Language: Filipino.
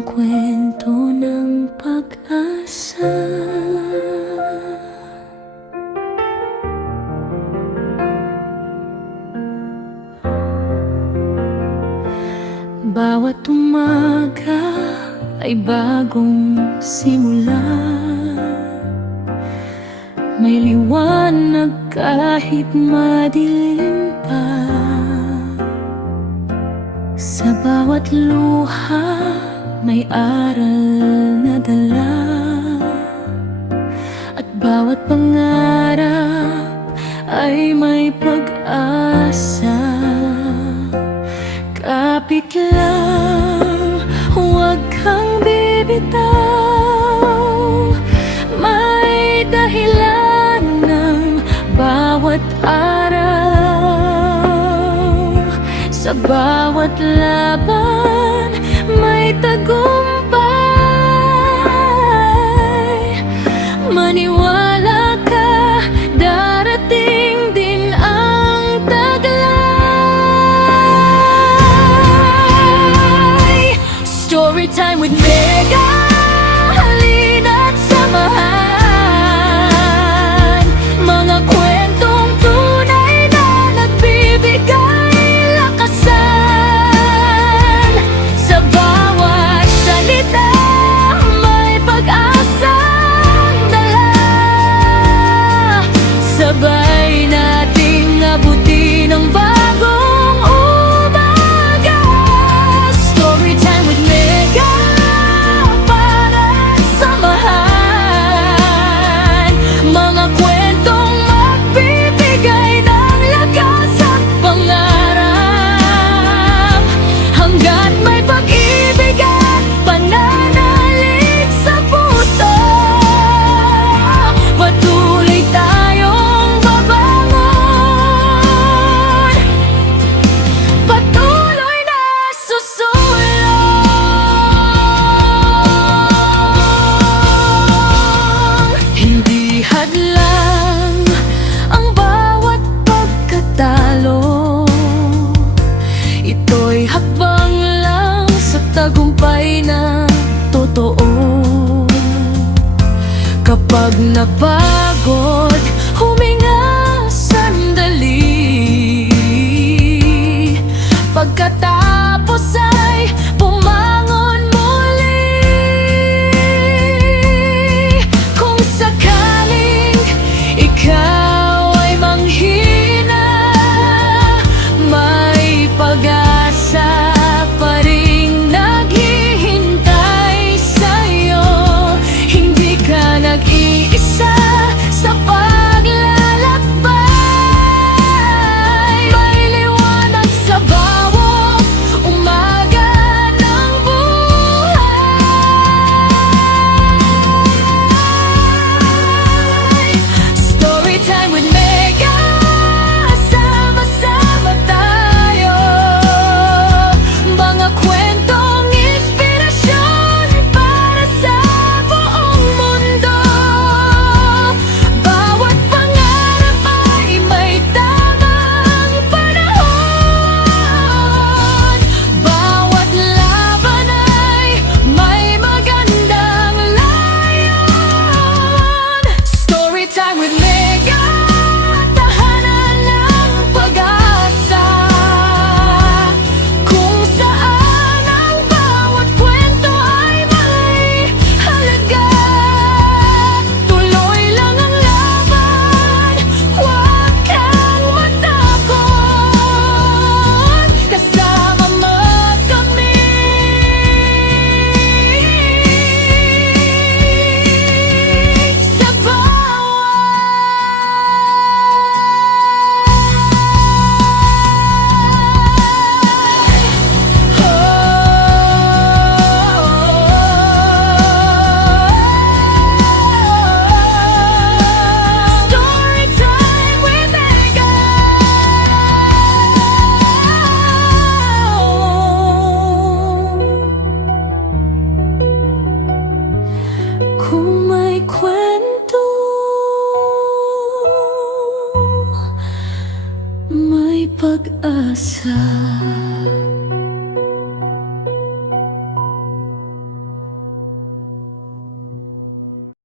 ang kwento ng pag-asa. Bawat umaga ay bagong simula. May liwanag kahit madilim pa. Sa bawat luha may aral na dala, at bawat pangarap ay may pag-asa. Kapit lang, huwag kang bibitaw. May dahilan ng bawat araw. Sa bawat laban may tagumpay. Maniwala ka, darating din ang taglay. Story time with Mega. Halina't samahan mga kwentong tunay na nagbibigay lakasan. Sa bawat salita may pag-asang dala. Sabay nating abutin ang bagong umaga. Story time with Mega, para samahan mga kwentong magbibigay ng lakas at pangarap. Hanggat may pag-ibig at pananalig sa puso, patuloy tayong babangon. Patuloy na susulong. Hindi hadlang ang bawat pagkatalo. Ito'y hakbang lang sa tagumpay na totoo. Kapag napagod, huminga sandali. Pagkatapos ay bumangon muli. Kung sakaling ikaw ay manghina, may pag-asa pa ring naghihintay sa'yo. Hindi ka nag-iisa sa paglalakbay. May liwanag sa bawat umaga ng buhay. Story time with Mega. Sama-sama tayo. Mga kwentong inspirasyon para sa buong mundo. Bawat pangarap ay may tamang panahon. Bawat laban ay may magandang layon. Story time with Mega, tahanan ng pag-asa. Kung saan ang bawat kwento ay may halaga. Tuloy lang ang laban, huwag kang matakot. Kasama mo kami sa Story time with Mega. Kung may kwento, may pag-asa.